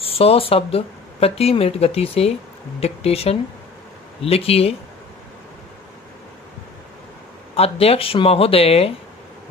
100 शब्द प्रति मिनट गति से डिक्टेशन लिखिए। अध्यक्ष महोदय,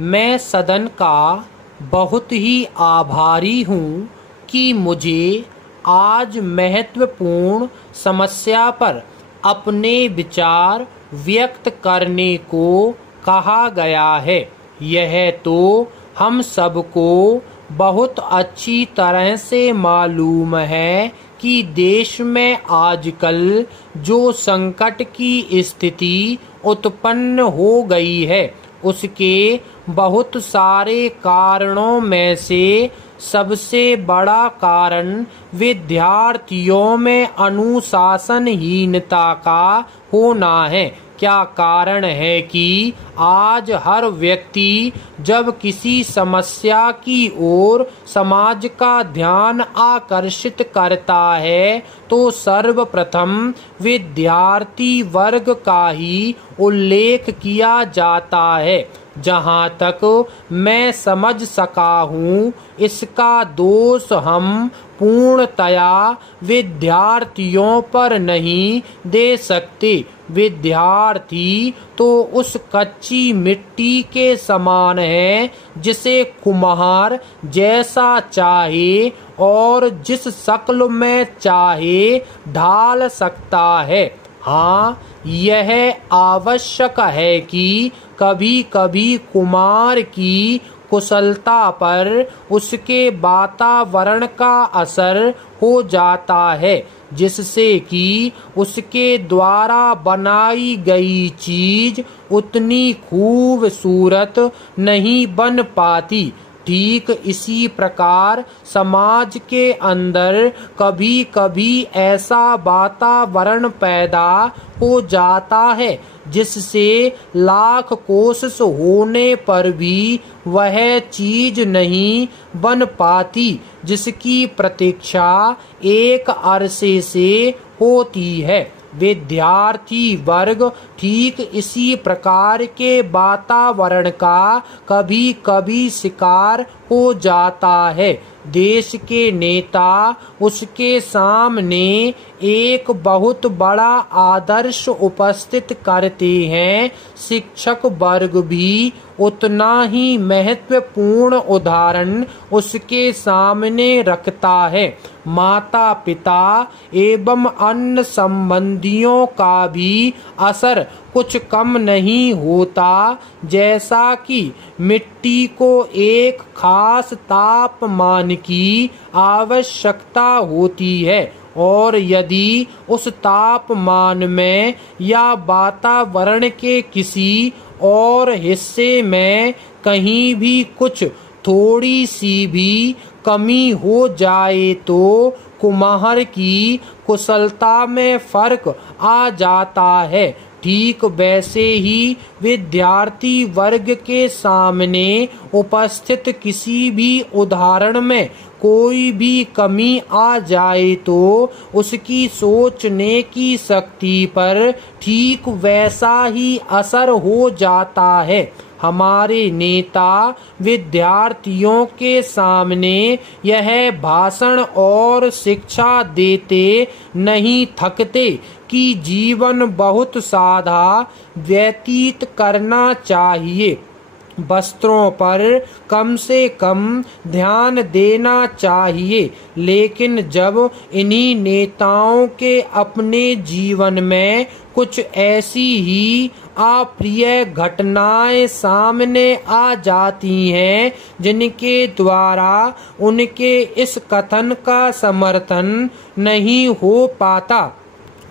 मैं सदन का बहुत ही आभारी हूँ कि मुझे आज महत्वपूर्ण समस्या पर अपने विचार व्यक्त करने को कहा गया है। यह तो हम सबको बहुत अच्छी तरह से मालूम है कि देश में आजकल जो संकट की स्थिति उत्पन्न हो गई है, उसके बहुत सारे कारणों में से सबसे बड़ा कारण विद्यार्थियों में अनुशासनहीनता का होना है। क्या कारण है कि आज हर व्यक्ति जब किसी समस्या की ओर समाज का ध्यान आकर्षित करता है तो सर्वप्रथम विद्यार्थी वर्ग का ही उल्लेख किया जाता है। जहाँ तक मैं समझ सका हूँ, इसका दोष हम पूर्णतया विद्यार्थियों पर नहीं दे सकते। विद्यार्थी तो उस कच्ची मिट्टी के समान है जिसे कुम्हार जैसा चाहे और जिस शक्ल में चाहे ढाल सकता है। हाँ, यह आवश्यक है कि कभी कभी कुम्हार की कुशलता पर उसके वातावरण का असर हो जाता है, जिससे कि उसके द्वारा बनाई गई चीज उतनी खूबसूरत नहीं बन पाती। ठीक इसी प्रकार समाज के अंदर कभी कभी ऐसा वातावरण पैदा हो जाता है जिससे लाख कोशिश होने पर भी वह चीज नहीं बन पाती जिसकी प्रतीक्षा एक अरसे से होती है। विद्यार्थी वर्ग ठीक इसी प्रकार के वातावरण का कभी कभी शिकार हो जाता है। देश के नेता उसके सामने एक बहुत बड़ा आदर्श उपस्थित करते हैं। शिक्षक वर्ग भी उतना ही महत्वपूर्ण उदाहरण उसके सामने रखता है। माता पिता एवं अन्य संबंधियों का भी असर कुछ कम नहीं होता। जैसा कि मिट्टी को एक खास तापमान की आवश्यकता होती है और यदि उस तापमान में या वातावरण के किसी और हिस्से में कहीं भी कुछ थोड़ी सी भी कमी हो जाए तो कुम्हार की कुशलता में फर्क आ जाता है। ठीक वैसे ही विद्यार्थी वर्ग के सामने उपस्थित किसी भी उदाहरण में कोई भी कमी आ जाए तो उसकी सोचने की शक्ति पर ठीक वैसा ही असर हो जाता है। हमारे नेता विद्यार्थियों के सामने यह भाषण और शिक्षा देते नहीं थकते कि जीवन बहुत सादा व्यतीत करना चाहिए। वस्त्रों पर कम से कम ध्यान देना चाहिए, लेकिन जब इन्हीं नेताओं के अपने जीवन में कुछ ऐसी ही अप्रिय घटनाएं सामने आ जाती हैं जिनके द्वारा उनके इस कथन का समर्थन नहीं हो पाता,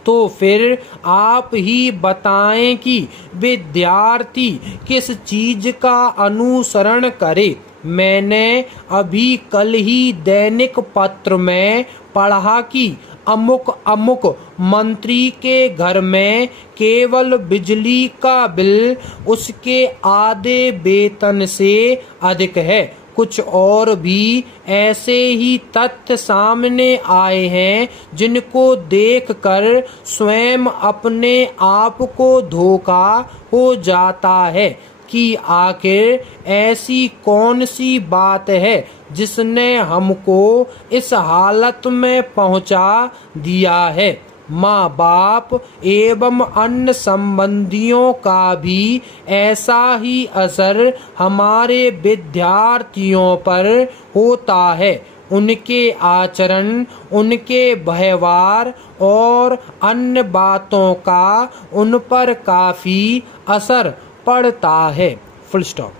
तो फिर आप ही बताएं कि विद्यार्थी किस चीज का अनुसरण करे। मैंने अभी कल ही दैनिक पत्र में पढ़ा कि अमुक अमुक मंत्री के घर में केवल बिजली का बिल उसके आधे वेतन से अधिक है। कुछ और भी ऐसे ही तथ्य सामने आए हैं जिनको देखकर स्वयं अपने आप को धोखा हो जाता है। कि आखिर ऐसी कौन सी बात है जिसने हमको इस हालत में पहुंचा दिया है। माँ बाप एवं अन्य संबंधियों का भी ऐसा ही असर हमारे विद्यार्थियों पर होता है। उनके आचरण, उनके व्यवहार और अन्य बातों का उन पर काफी असर पड़ता है। Full stop.